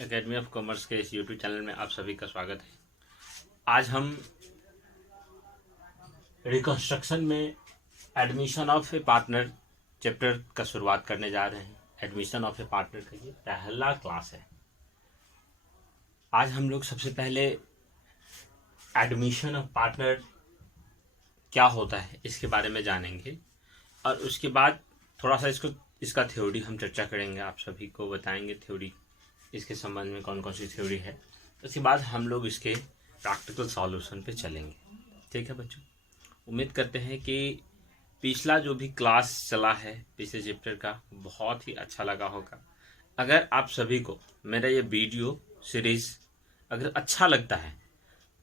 Academy of commerce के इस YouTube channel में आप सभी का स्वागत है। आज हम रिकंस्ट्रक्शन में admission of A partner chapter का शुरुआत करने जा रहे हैं। एडमिशन ऑफ ए पार्टनर का ये पहला क्लास है। आज हम लोग सबसे पहले एडमिशन ऑफ पार्टनर क्या होता है इसके बारे में जानेंगे और उसके बाद थोड़ा सा इसका थ्योरी हम चर्चा करेंगे, आप सभी को बताएंगे थ्योरी, इसके संबंध में कौन कौन सी थ्योरी है। उसके बाद हम लोग इसके प्रैक्टिकल सॉल्यूशन पे चलेंगे। ठीक है बच्चों, उम्मीद करते हैं कि पिछला जो भी क्लास चला है पिछले चैप्टर का बहुत ही अच्छा लगा होगा। अगर आप सभी को मेरा ये वीडियो सीरीज अगर अच्छा लगता है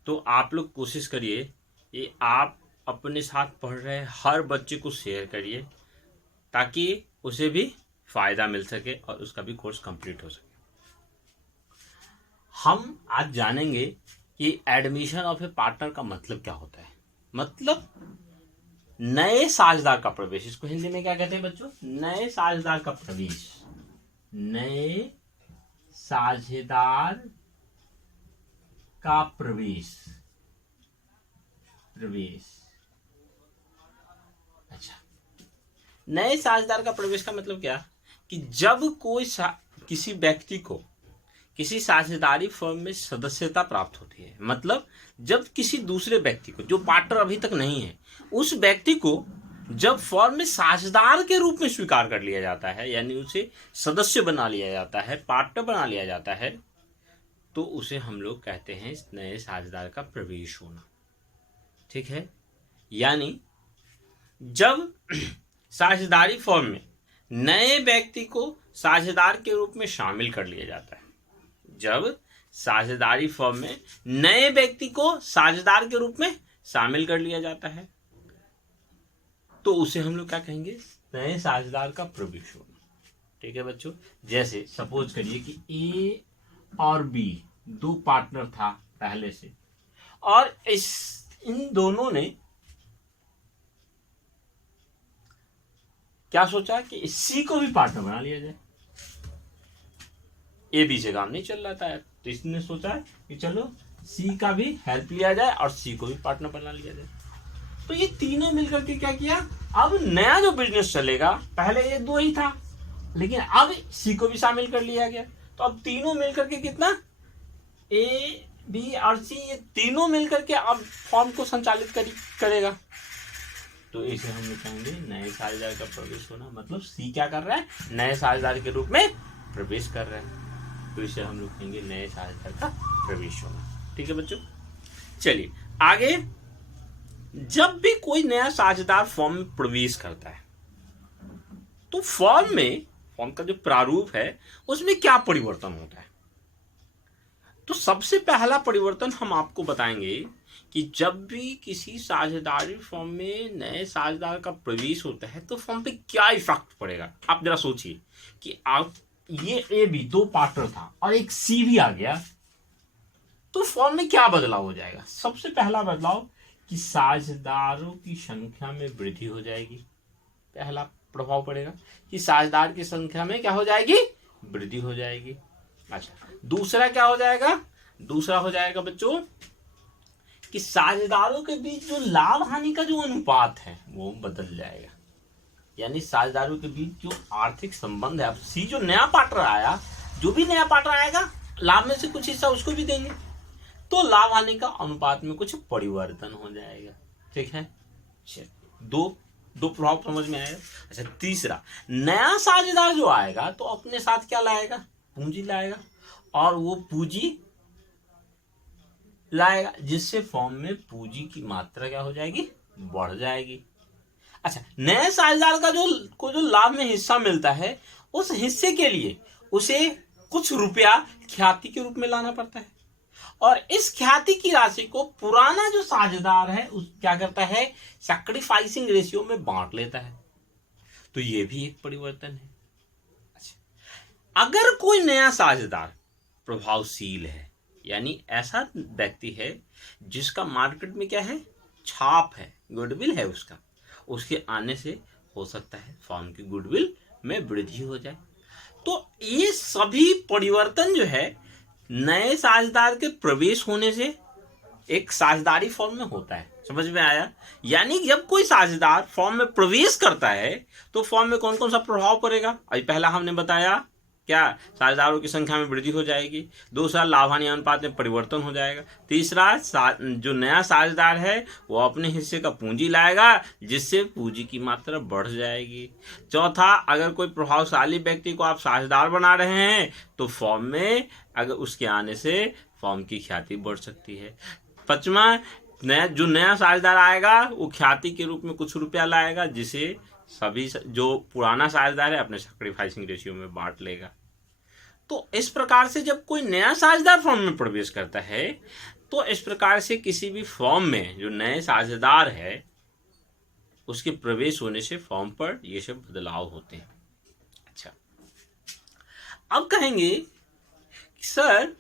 तो आप लोग कोशिश करिए कि आप अपने साथ पढ़ रहे हर बच्चे को शेयर करिए ताकि उसे भी फायदा मिल सके और उसका भी कोर्स कंप्लीट हो सके। हम आज जानेंगे कि एडमिशन ऑफ ए पार्टनर का मतलब क्या होता है। मतलब नए साझेदार का प्रवेश, इसको हिंदी में क्या कहते हैं बच्चों? नए साझेदार का प्रवेश। नए साझेदार का प्रवेश। अच्छा, नए साझेदार का प्रवेश का मतलब क्या कि जब कोई किसी व्यक्ति को किसी साझेदारी फर्म में सदस्यता प्राप्त होती है, मतलब जब किसी दूसरे व्यक्ति को जो पार्टनर अभी तक नहीं है उस व्यक्ति को जब फर्म में साझेदार के रूप में स्वीकार कर लिया जाता है, यानी उसे सदस्य बना लिया जाता है, पार्टनर बना लिया जाता है, तो उसे हम लोग कहते हैं नए साझेदार का प्रवेश होना। ठीक है, यानी जब साझेदारी फर्म में नए व्यक्ति को साझेदार के रूप में शामिल कर लिया जाता है, जब साझेदारी फर्म में नए व्यक्ति को साझेदार के रूप में शामिल कर लिया जाता है तो उसे हम लोग क्या कहेंगे? नए साझेदार का प्रवेश होना। ठीक है बच्चों, जैसे सपोज करिए कि ए और बी दो पार्टनर था पहले से और इन दोनों ने क्या सोचा कि सी को भी पार्टनर बना लिया जाए। ए बी से काम नहीं चल रहा था तो इसने सोचा कि चलो सी का भी हेल्प लिया जाए और सी को भी पार्टनर बना लिया जाए। तो ये तीनों मिलकर के क्या किया, अब नया जो बिजनेस चलेगा, पहले ये दो ही था लेकिन अब सी को भी शामिल कर लिया गया, तो अब तीनों मिलकर के कितना, ए बी और सी, ये तीनों मिलकर के अब फॉर्म को संचालित करेगा। तो इसे हम लोग कहेंगे नए साझेदार का प्रवेश होना। मतलब सी क्या कर रहा है? नए साझेदार के रूप में प्रवेश कर रहा है, तो इसे हम लोग कहेंगे नए साझेदार का प्रवेश होना। ठीक है बच्चों, चलिए आगे। जब भी कोई नया साझेदार फॉर्म में प्रवेश करता है तो फॉर्म का जो प्रारूप है उसमें क्या परिवर्तन होता है? तो सबसे पहला परिवर्तन हम आपको बताएंगे कि जब भी किसी साझेदारी फॉर्म में नए साझेदार का प्रवेश होता है तो फॉर्म पे क्या इफेक्ट पड़ेगा। आप जरा सोचिए कि आप ये ए बी दो पार्टनर था और एक सी भी आ गया तो फॉर्म में क्या बदलाव हो जाएगा? सबसे पहला बदलाव कि साझेदारों की संख्या में वृद्धि हो जाएगी। पहला प्रभाव पड़ेगा कि साझेदार की संख्या में क्या हो जाएगी? वृद्धि हो जाएगी। अच्छा, दूसरा क्या हो जाएगा? दूसरा हो जाएगा बच्चों कि साझेदारों के बीच जो लाभ हानि का जो अनुपात है वो बदल जाएगा। यानी साझेदारों के बीच जो आर्थिक संबंध है, अब सी जो नया पार्टनर आया, जो भी नया पार्टनर आएगा लाभ में से कुछ हिस्सा उसको भी देंगे, तो लाभ हानि का अनुपात में कुछ परिवर्तन हो जाएगा। ठीक है, दो प्रभाव समझ में आएगा। अच्छा, तीसरा, नया साझेदार जो आएगा तो अपने साथ क्या लाएगा? पूंजी लाएगा, और वो पूंजी लाएगा जिससे फॉर्म में पूंजी की मात्रा क्या हो जाएगी? बढ़ जाएगी। अच्छा, नए साझेदार का जो लाभ में हिस्सा मिलता है उस हिस्से के लिए उसे कुछ रुपया ख्याति के रूप में लाना पड़ता है, और इस ख्याति की राशि को पुराना जो साझेदार है उस क्या करता है? सैक्रिफाइसिंग रेशियो में बांट लेता है। तो ये भी एक परिवर्तन है। अच्छा, अगर कोई नया साझेदार प्रभावशील है, यानी ऐसा व्यक्ति है जिसका मार्केट में क्या है? छाप है, गुडविल है उसका, उसके आने से हो सकता है फर्म की गुडविल में वृद्धि हो जाए। तो ये सभी परिवर्तन जो है नए साझेदार के प्रवेश होने से एक साझेदारी फॉर्म में होता है। समझ में आया? यानी जब कोई साझेदार फॉर्म में प्रवेश करता है तो फॉर्म में कौन कौन सा प्रभाव पड़ेगा? अभी पहला हमने बताया क्या, साझेदारों की संख्या में वृद्धि हो जाएगी। दूसरा, लाभ हानि अनुपात में परिवर्तन हो जाएगा। तीसरा, जो नया साझेदार है वो अपने हिस्से का पूंजी लाएगा जिससे पूंजी की मात्रा बढ़ जाएगी। चौथा, अगर कोई प्रभावशाली व्यक्ति को आप साझेदार बना रहे हैं तो फॉर्म में अगर उसके आने से फॉर्म की ख्याति बढ़ सकती है। पांचवा, जो नया साझेदार आएगा वो ख्याति के रूप में कुछ रुपया लाएगा जिसे सभी जो पुराना साझेदार है अपने सैक्रिफाइसिंग रेशियो में बांट लेगा। तो इस प्रकार से जब कोई नया साझेदार फॉर्म में प्रवेश करता है तो इस प्रकार से किसी भी फॉर्म में जो नए साझेदार है उसके प्रवेश होने से फॉर्म पर ये सब बदलाव होते हैं। अच्छा, अब कहेंगे कि सर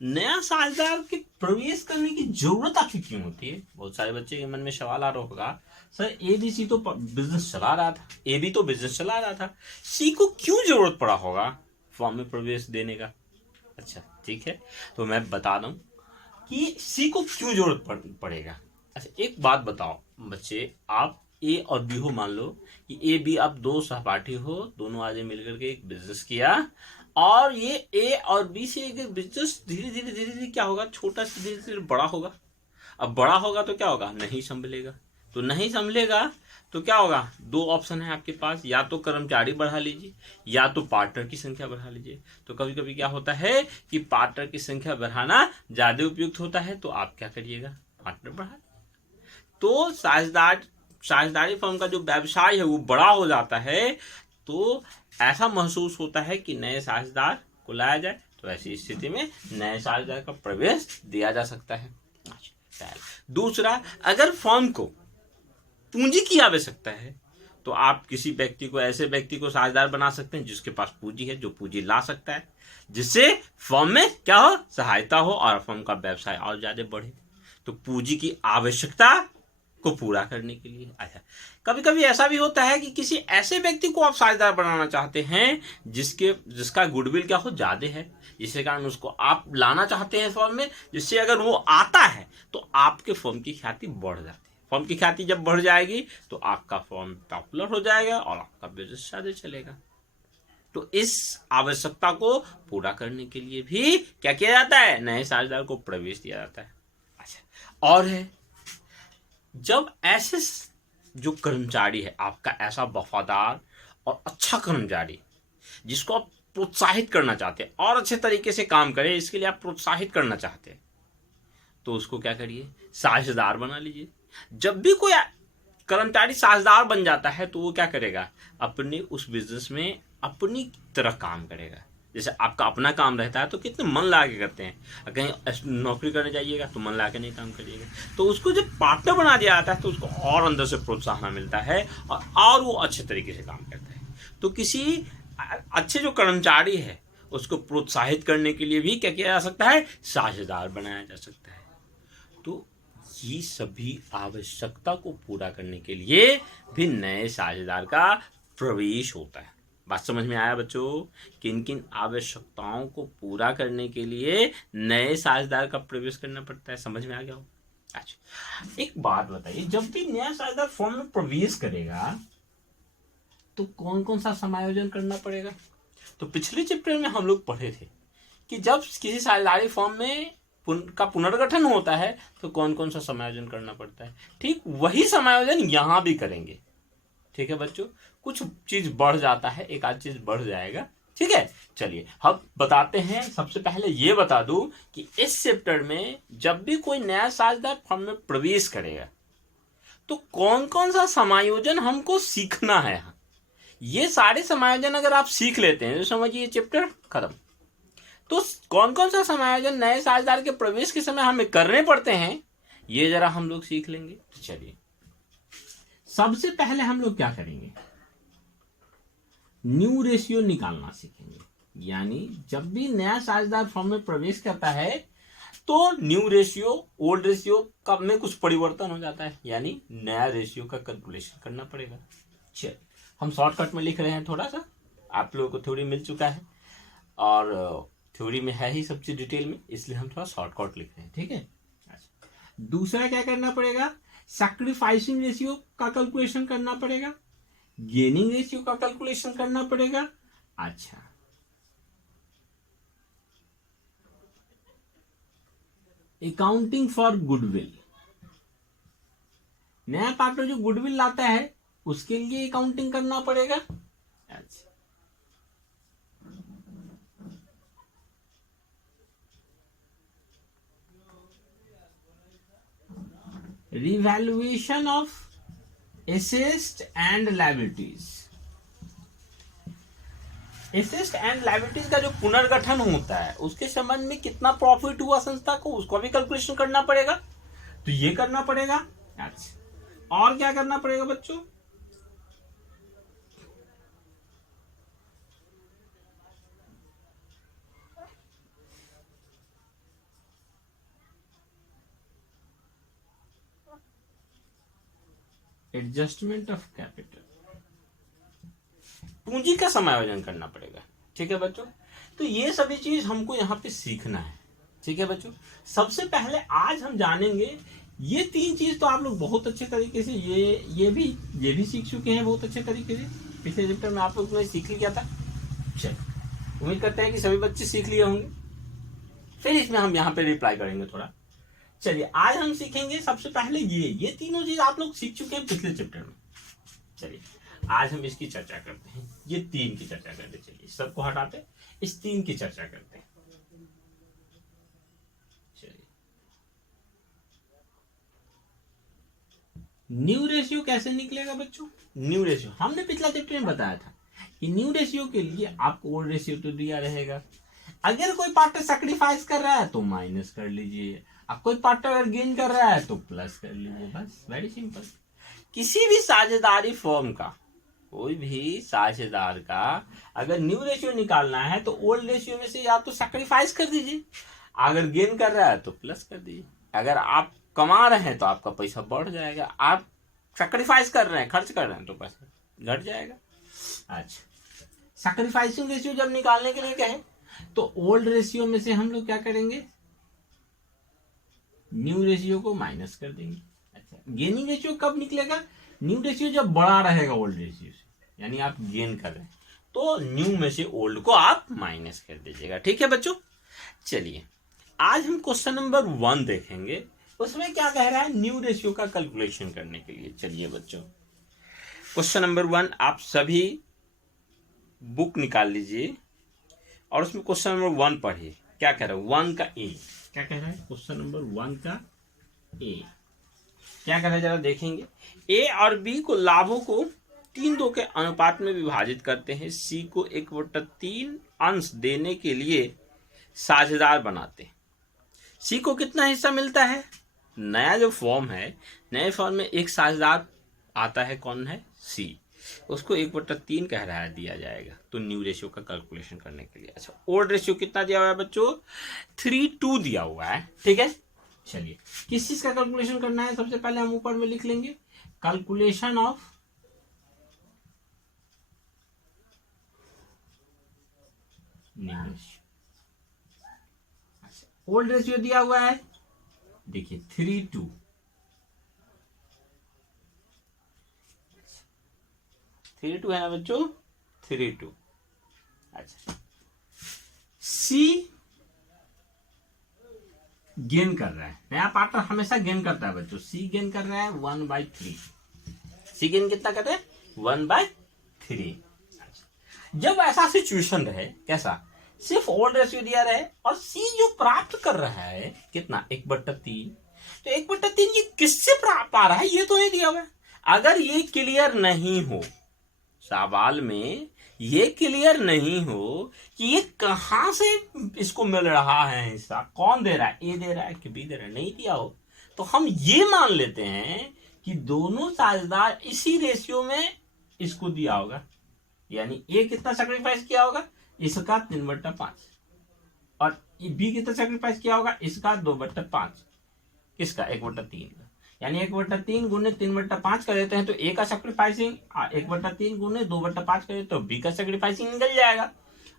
नया साझेदार के प्रवेश करने की जरूरत आखिर क्यों होती है? बहुत सारे बच्चे के मन में सवाल आ रहा होगा, सर एबीसी तो बिजनेस चला रहा था, एबी तो बिजनेस चला रहा था, सी को क्यों जरूरत पड़ा होगा फॉर्म में प्रवेश देने का? अच्छा ठीक है, तो मैं बता दूं कि सी को क्यों जरूरत पड़ेगा। अच्छा, एक बात बताओ बच्चे, आप ए और बी हो, मान लो कि ए बी आप दो सहपाठी हो, दोनों आज मिलकर के एक बिजनेस किया और ये ए और बी से एक बिजनेस धीरे धीरे क्या होगा, छोटा से धीरे धीरे बड़ा होगा। अब बड़ा होगा तो क्या होगा, नहीं संभलेगा। तो नहीं संभलेगा तो क्या होगा, दो ऑप्शन है आपके पास, या तो कर्मचारी बढ़ा लीजिए या तो पार्टनर की संख्या बढ़ा लीजिए। तो कभी कभी क्या होता है कि पार्टनर की संख्या बढ़ाना ज्यादा उपयुक्त होता है, तो आप क्या करिएगा, पार्टनर बढ़ा। तो साझेदारी फर्म का जो व्यवसाय है वो बड़ा हो जाता है, तो ऐसा महसूस होता है कि नए साझेदार को लाया जाए, तो ऐसी स्थिति में नए साझेदार का प्रवेश दिया जा सकता है। दूसरा, अगर फर्म को पूंजी की आवश्यकता है तो आप किसी व्यक्ति को, ऐसे व्यक्ति को साझेदार बना सकते हैं जिसके पास पूंजी है, जो पूंजी ला सकता है, जिससे फर्म में क्या हो, सहायता हो और फर्म का व्यवसाय और ज्यादा बढ़े। तो पूंजी की आवश्यकता को पूरा करने के लिए। अच्छा, कभी कभी ऐसा भी होता है कि किसी ऐसे व्यक्ति को आप साझेदार बनाना चाहते हैं जिसका गुडविल क्या हो, ज्यादा है, जिसके कारण उसको आप लाना चाहते हैं फर्म में, जिससे अगर वो आता है तो आपके फर्म की ख्याति बढ़ जाती है। फर्म की ख्याति जब बढ़ जाएगी तो आपका फर्म पॉपुलर हो जाएगा और आपका बिजनेस ज्यादा चलेगा। तो इस आवश्यकता को पूरा करने के लिए भी क्या किया जाता है, नए साझेदार को प्रवेश दिया जाता है। अच्छा, और है, जब ऐसे जो कर्मचारी है आपका, ऐसा वफादार और अच्छा कर्मचारी जिसको आप प्रोत्साहित करना चाहते हैं और अच्छे तरीके से काम करे, इसके लिए आप प्रोत्साहित करना चाहते हैं, तो उसको क्या करिए, साझेदार बना लीजिए। जब भी कोई कर्मचारी साझेदार बन जाता है तो वो क्या करेगा, अपने उस बिजनेस में अपनी तरह काम करेगा। जैसे आपका अपना काम रहता है तो कितने मन लगा के करते हैं, कहीं नौकरी करने जाइएगा तो मन लगा के नहीं काम करिएगा। तो उसको जब पार्टनर बना दिया जाता है तो उसको और अंदर से प्रोत्साहन मिलता है और वो अच्छे तरीके से काम करता है। तो किसी अच्छे जो कर्मचारी है उसको प्रोत्साहित करने के लिए भी क्या किया जा सकता है, साझेदार बनाया जा सकता है। तो ये सभी आवश्यकता को पूरा करने के लिए भी नए साझेदार का प्रवेश होता है। बात समझ में आया बच्चों? किन किन आवश्यकताओं को पूरा करने के लिए नए साझेदार का प्रवेश करना पड़ता है, समझ में आ गया हो? अच्छा, एक बात बताइए, जब भी नया साझेदार फर्म में प्रवेश करेगा तो कौन कौन सा समायोजन करना पड़ेगा? तो पिछले चैप्टर में हम लोग पढ़े थे कि जब किसी साझेदारी फर्म में का पुनर्गठन होता है तो कौन कौन सा समायोजन करना पड़ता है। ठीक वही समायोजन यहां भी करेंगे। ठीक है बच्चों, कुछ चीज बढ़ जाता है, एक आध चीज बढ़ जाएगा। ठीक है, चलिए हम बताते हैं। सबसे पहले ये बता दूं कि इस चैप्टर में जब भी कोई नया साझेदार फर्म में प्रवेश करेगा तो कौन कौन सा समायोजन हमको सीखना है। ये सारे समायोजन अगर आप सीख लेते हैं तो समझिए चैप्टर खत्म। तो कौन कौन सा समायोजन नए साझेदार के प्रवेश के समय हमें करने पड़ते हैं, ये जरा हम लोग सीख लेंगे। तो चलिए, सबसे पहले हम लोग क्या करेंगे, न्यू रेशियो निकालना सीखेंगे। यानी जब भी नया साझेदार फर्म में प्रवेश करता है तो न्यू रेशियो ओल्ड रेशियो का में कुछ परिवर्तन हो जाता है, यानी नया रेशियो का कैलकुलेशन करना पड़ेगा। चलिए, हम शॉर्टकट में लिख रहे हैं, थोड़ा सा आप लोगों को थ्योरी मिल चुका है और थ्योरी में है ही सब चीज डिटेल में, इसलिए हम थोड़ा शॉर्टकट लिख रहे हैं, ठीक है। अच्छा, दूसरा क्या करना पड़ेगा, सैक्रिफाइसिंग रेशियो का कैलकुलेशन करना पड़ेगा, गेनिंग रेशियो का कैलकुलेशन करना पड़ेगा। अच्छा, अकाउंटिंग फॉर गुडविल, नया पार्टनर जो गुडविल लाता है उसके लिए अकाउंटिंग करना पड़ेगा। अच्छा, revaluation of assets and liabilities, assets and liabilities का जो पुनर्गठन होता है उसके संबंध में कितना प्रॉफिट हुआ संस्था को, उसको भी कैलकुलेशन करना पड़ेगा, तो ये करना पड़ेगा। अच्छा, और क्या करना पड़ेगा बच्चों, एडजस्टमेंट ऑफ कैपिटल, पूंजी का समायोजन करना पड़ेगा, ठीक है बच्चों। तो ये सभी चीज हमको यहाँ पे सीखना है, ठीक है बच्चों। सबसे पहले आज हम जानेंगे ये तीन चीज, तो आप लोग बहुत अच्छे तरीके से ये भी सीख चुके हैं बहुत अच्छे तरीके से, पिछले चैप्टर में आप लोग ने सीख लिया था। चलो, उम्मीद करते हैं कि सभी बच्चे सीख लिए होंगे, फिर इसमें हम यहाँ पे रिप्लाई करेंगे थोड़ा। चलिए, आज हम सीखेंगे सबसे पहले ये तीनों चीज आप लोग सीख चुके हैं पिछले चैप्टर में। चलिए, आज हम इसकी चर्चा करते हैं, ये तीन की चर्चा करते हैं। चलिए, सबको हटाते इस तीन की चर्चा करते हैं। चलिए, न्यू रेशियो कैसे निकलेगा बच्चों, न्यू रेशियो हमने पिछला चैप्टर में बताया था कि न्यू रेशियो के लिए आपको ओल्ड रेशियो तो दिया रहेगा, अगर कोई पार्टनर सैक्रिफाइस कर रहा है तो माइनस कर लीजिए, अब कोई पार्टनर अगर गेन कर रहा है तो प्लस कर लीजिए, बस वेरी सिंपल। किसी भी साझेदारी फर्म का, कोई भी साझेदार का अगर न्यू रेशियो निकालना है तो ओल्ड रेशियो में से या तो सैक्रिफाइस कर दीजिए, अगर गेन कर रहा है तो प्लस कर दीजिए। अगर आप कमा रहे हैं तो आपका पैसा बढ़ जाएगा, आप सैक्रिफाइस कर रहे हैं, खर्च कर रहे हैं तो पैसा घट जाएगा। अच्छा, सैक्रिफाइसिंग रेशियो जब निकालने के लिए कहें तो ओल्ड रेशियो में से हम लोग क्या करेंगे, न्यू रेशियो को माइनस कर देंगे। अच्छा, गेनिंग रेशियो कब निकलेगा, न्यू रेशियो जब बड़ा रहेगा ओल्ड रेशियो से, यानी आप गेन कर रहे हैं तो न्यू में से ओल्ड को आप माइनस कर दीजिएगा, ठीक है बच्चों। चलिए, आज हम क्वेश्चन नंबर 1 देखेंगे, उसमें क्या कह रहा है न्यू रेशियो का कैलकुलेशन करने के लिए। चलिए बच्चों, क्वेश्चन नंबर 1 आप सभी बुक निकाल लीजिए और उसमें क्वेश्चन नंबर 1 पढ़िए, क्या कह रहा है 1 का ए, क्या कह रहा है क्वेश्चन नंबर 1 का ए, क्या कह रहा है जरा देखेंगे। ए और बी को लाभों को 3-2 के अनुपात में विभाजित करते हैं, सी को 1/3 अंश देने के लिए साझेदार बनाते हैं। सी को कितना हिस्सा मिलता है, नया जो फॉर्म है, नए फॉर्म में एक साझेदार आता है, कौन है, सी, उसको 1/3 कह रहा है दिया जाएगा, तो न्यू रेशियो का कैलकुलेशन करने के लिए। अच्छा, ओल्ड रेशियो कितना दिया हुआ है बच्चों, 3:2 दिया हुआ है, ठीक है। चलिए, किस चीज का कैलकुलेशन करना है, सबसे पहले हम ऊपर में लिख लेंगे कैलकुलेशन ऑफ न्यू रेशियो। अच्छा, ओल्ड रेशियो दिया हुआ है, देखिए 3:2, 3:2 है ना बच्चों, 3:2। अच्छा, सी गेन कर रहा है, नया पार्टनर हमेशा गेन करता है बच्चों, सी गेन कर रहा है 1/3, सी गेन कितना कर रहा है 1/3। जब ऐसा सिचुएशन रहे, कैसा, सिर्फ ओल्ड रेशियो दिया रहे और सी जो प्राप्त कर रहा है कितना 1/3, तो 1/3 ये किससे प्राप्त आ रहा है ये तो नहीं दिया हुआ है। अगर ये क्लियर नहीं हो, सवाल में ये क्लियर नहीं हो कि ये कहां से इसको मिल रहा है हिस्सा, कौन दे रहा है, ए दे रहा है कि बी दे रहा है, नहीं दिया हो, तो हम ये मान लेते हैं कि दोनों साझेदार इसी रेशियो में इसको दिया होगा, यानी ए कितना सैक्रिफाइस किया होगा, इसका 3/5, और बी कितना सैक्रिफाइस किया होगा, इसका 2/5, किसका 1/3 का, यानी 1/3 गुने 3/5 कर देते हैं तो ए का सैक्रिफाइसिंग, 1/3 गुने 2/5 कर देते तो बी का सैक्रिफाइसिंग निकल जाएगा।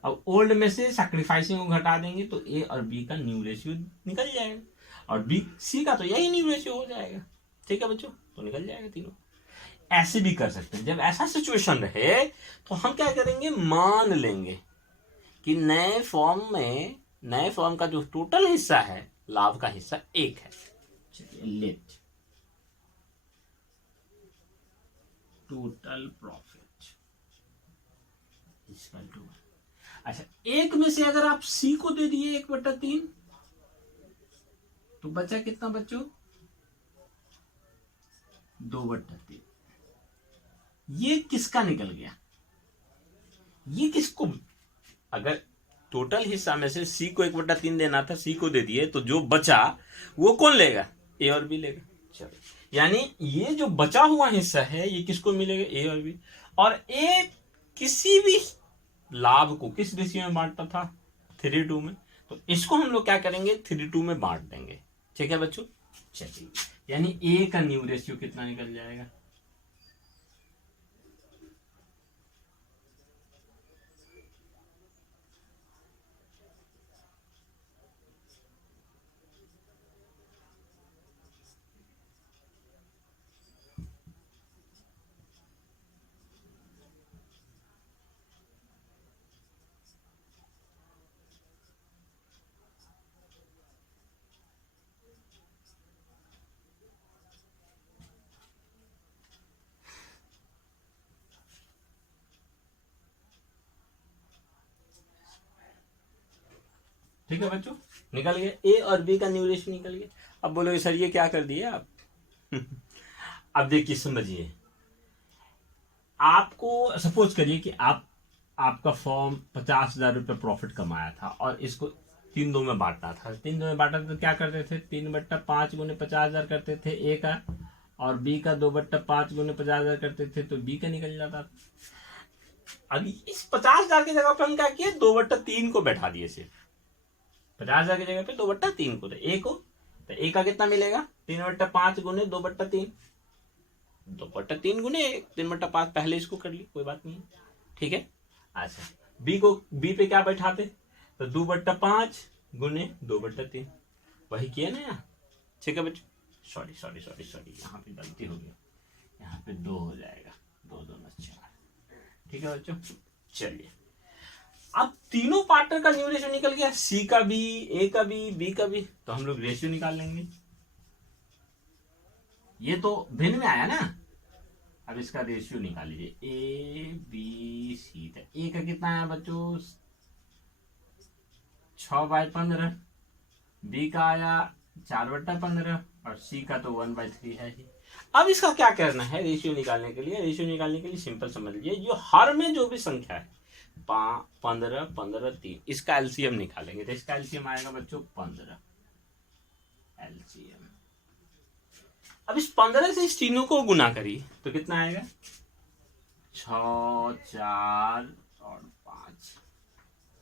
अब ओल्ड में से सैक्रिफाइसिंग को घटा देंगे तो ए और बी का न्यू रेशियो निकल जाएगा, और बी सी का तो यही न्यू रेशियो हो जाएगा। ठीक है बच्चों, तो निकल जाएगा तीनों। ऐसे भी कर सकते हैं, जब ऐसा सिचुएशन रहे तो हम क्या करेंगे, मान लेंगे कि नए फॉर्म का जो टोटल हिस्सा है, लाभ का हिस्सा 1 है। चलिए, let total profit equal to, अच्छा 1 में से अगर आप सी को दे दिए 1/3 तो बचा कितना बच्चों, 2/3। ये किसका निकल गया, ये किसको, अगर टोटल हिस्सा में से सी को 1/3 देना था, सी को दे दिए, तो जो बचा वो कौन लेगा, ए और बी लेगा। चलो, यानी ये जो बचा हुआ हिस्सा है ये किसको मिलेगा, ए और बी। और ए किसी भी लाभ को किस रेशियो में बांटता था, 3:2 में, तो इसको हम लोग क्या करेंगे, 3:2 में बांट देंगे। ठीक है बच्चों, चलिए, यानी ए का न्यू रेशियो कितना निकल जाएगा, ठीक है बच्चों, निकल गया, ए और बी का न्यू रेशियो निकल गया। अब बोलोगे सर ये क्या कर दिए आप अब देखिए समझिए, आपको सपोज करिए कि आपका फॉर्म 50,000 रुपये प्रॉफिट कमाया था और इसको 3 में बांटना था। 3 में बांटा तो क्या करते थे, 3/5 गुने 50,000 करते थे ए का, और बी का 2/5 गुने 50,000 करते थे, तो बी का निकल जाता था। अब इस 50,000 की जगह पर हम क्या किए, 2/3 को बैठा दिए, सिर्फ 50,000 की जगह पे 2/3 को, तो ए का कितना मिलेगा, 3/5 गुने 2/3, 2/3 गुने 3/5, पहले इसको कर ली, कोई बात नहीं, ठीक है। अच्छा, बी पे क्या बैठाते, तो 2/5 गुने 2/3, वही किया ना यार। ठीक है बच्चों, सॉरी, यहाँ पे गलती हो गई, यहाँ पे 2 हो जाएगा, 2 2 4। ठीक है बच्चों, चलिए, अब तीनों पार्टनर का न्यू रेशियो निकल गया, सी का भी, ए का भी, बी का भी, तो हम लोग रेशियो निकाल लेंगे। ये तो भिन्न में आया ना, अब इसका रेशियो निकाल लीजिए, ए बी सी। ए का कितना आया बच्चों, 6/15, बी का आया 4/15, और सी का तो 1/3 है ही। अब इसका क्या करना है, रेशियो निकालने के लिए सिंपल समझ लीजिए, जो हर में जो भी संख्या है 15 15 3, इसका एलसीएम निकालेंगे, तो इसका एलसीएम आएगा बच्चों 15 एलसीएम। अब इस 15 से इस तीनों को गुना करिए तो कितना आएगा, 6 4 और 5,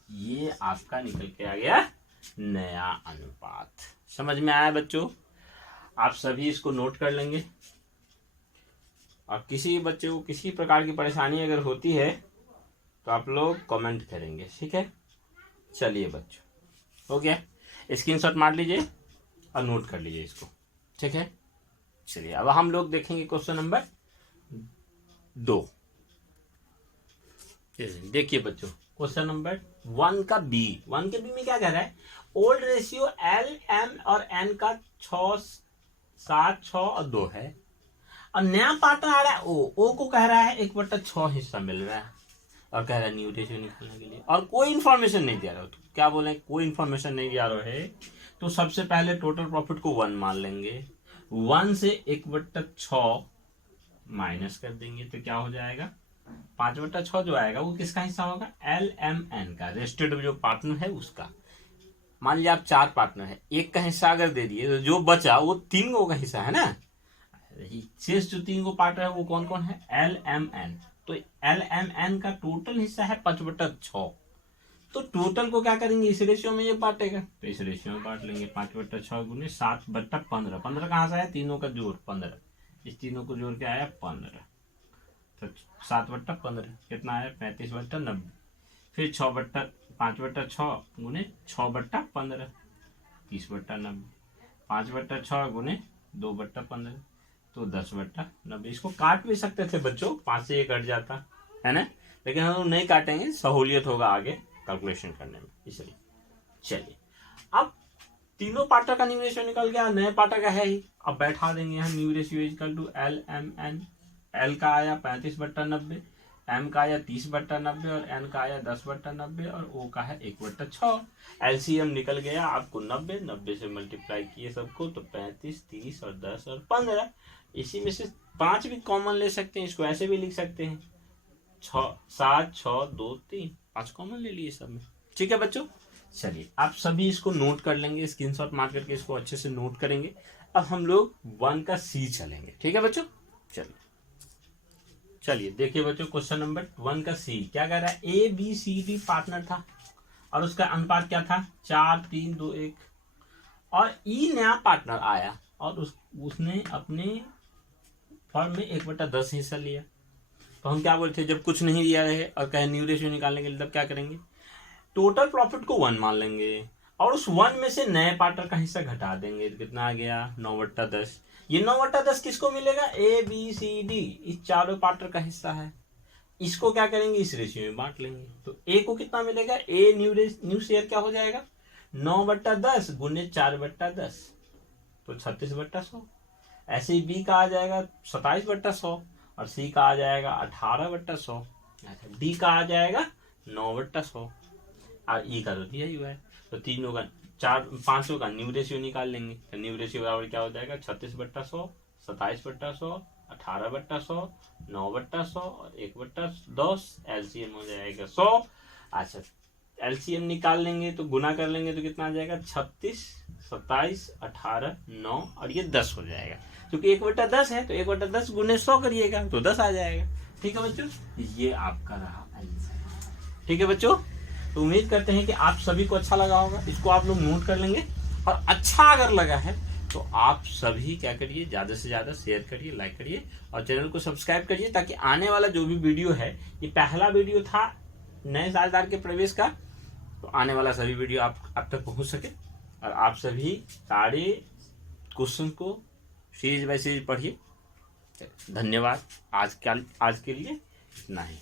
ये आपका निकल के आ गया नया अनुपात। समझ में आया बच्चों, आप सभी इसको नोट कर लेंगे, और किसी बच्चे को किसी प्रकार की परेशानी अगर होती है तो आप लोग कमेंट करेंगे, ठीक है। चलिए बच्चों, हो गया, स्क्रीनशॉट मार लीजिए और नोट कर लीजिए इसको, ठीक है। चलिए, अब हम लोग देखेंगे क्वेश्चन नंबर 2। देखिए बच्चों, क्वेश्चन नंबर 1 का बी में क्या कह रहा है, ओल्ड रेशियो एल एम और एन का 6 7 6 और 2 है, और नया पार्टनर आ रहा है ओ को कह रहा है 1/6 हिस्सा मिल रहा है, और कह रहा है न्यू रेशियो निकालने के लिए, और कोई इन्फॉर्मेशन नहीं दिया रहा हो। तो क्या बोले, कोई इन्फॉर्मेशन नहीं दिया रहा है, तो सबसे पहले टोटल प्रॉफिट को 1 मान लेंगे, 1 से 1/6 माइनस कर देंगे, तो क्या हो जाएगा, 5/6 जो आएगा वो किसका हिस्सा होगा, एल एम एन का, रेस्टेड जो पार्टनर है उसका। मान लिया आप 4 पार्टनर है, एक का हिस्सा अगर दे दिए तो जो बचा वो 3 का हिस्सा है ना, शेष जो 3 पार्टनर है वो कौन कौन है, एल एम एन। तो एल एम एन का टोटल हिस्सा है 5/6, तो टोटल को क्या करेंगे, इस रेशियो में ये बांटेगा, तो इस रेशियो में बांट लेंगे, 5/6 गुने 7/15, 15 कहां से आया, तीनों का जोड़ 15, इस तीनों को जोड़ के आया 15, तो 7/15 कितना आया, 35/90, फिर 5/6 गुने 6/15 30/90, 5/6 गुने 2/15 तो 10/90। इसको काट भी सकते थे बच्चों, 5 से 1 कट जाता है ना, लेकिन हम लोग नहीं काटेंगे, सहूलियत होगा आगे कैलकुलेशन करने में, इसलिए। चलिए अब तीनों पार्टर का न्यू रेशियो निकल गया, नए पार्टर का है ही, अब बैठा देंगे यहाँ new ratio equal to LMN। L का आया 35/90, M का आया 30/90 और N का आया 10/90 और O का है 1/6। LCM निकल गया आपको 90 से मल्टीप्लाई किए सबको तो 35, 30 और 10 और 15। इसी में से 5 भी कॉमन ले सकते हैं, इसको ऐसे भी लिख सकते हैं 7, 6, 2, 3, 5 कॉमन ले लिए सब में। ठीक है बच्चों, चलिए आप सभी इसको नोट कर लेंगे, स्क्रीनशॉट मार करके इसको अच्छे से नोट करेंगे। अब हम लोग 1 का C चलेंगे। ठीक है बच्चों, चलिए देखिए बच्चों, क्वेश्चन नंबर 1 का C क्या कह रहा है, ABCD पार्टनर था और उसका अनुपात क्या था 4, 3, 2, 1 और E नया पार्टनर आया और उसने अपने फर्म में 1/10 हिस्सा लिया। तो हम क्या बोलते थे, जब कुछ नहीं दिया रहे और कहे न्यू रेशियो निकालने के लिए, तब क्या करेंगे, टोटल प्रॉफिट को 1 मान लेंगे और उस 1 में से नए पार्टनर का हिस्सा घटा देंगे। कितना आ गया 9/10। ये 9/10 किसको मिलेगा, ABCD, इस चारों पार्टनर का हिस्सा है। इसको क्या करेंगे, इस रेशियो में बांट लेंगे। तो A को कितना मिलेगा, A न्यू शेयर क्या हो जाएगा 9/10 गुने 4/10 तो 36/100। ऐसे ही B का आ जाएगा 27/100 और C का आ जाएगा 18/100। D का आ जाएगा 9/100 और E का तो दिया ही हुआ है। तो तीनों का 500 का न्यू रेशियो निकाल लेंगे। तो न्यू रेशियो बराबर क्या हो जाएगा 36/100, 27/100, 18/100, 9/100 और 1/10। LCM हो जाएगा 100। अच्छा LCM निकाल लेंगे तो गुना कर लेंगे तो कितना आ जाएगा 36, 27, 18, 9 और ये 10 हो जाएगा। क्योंकि 1/10 है तो 1/10 गुने 100 करिएगा तो 10 आ जाएगा। ठीक है बच्चों, ये आपका रहा आंसर। ठीक है बच्चों, तो उम्मीद करते हैं कि आप सभी को अच्छा लगा होगा। इसको आप लोग नोट कर लेंगे और अच्छा अगर लगा है तो आप सभी क्या करिए, ज़्यादा से ज़्यादा शेयर करिए, लाइक करिए और चैनल को सब्सक्राइब करिए, ताकि आने वाला जो भी वीडियो है, ये पहला वीडियो था नए सालदार के प्रवेश का, तो आने वाला सभी वीडियो आप तक पहुंच सके और आप सभी सारे क्वेश्चन को सीरीज बाय सीरीज पढ़िए। धन्यवाद, आज के लिए इतना ही।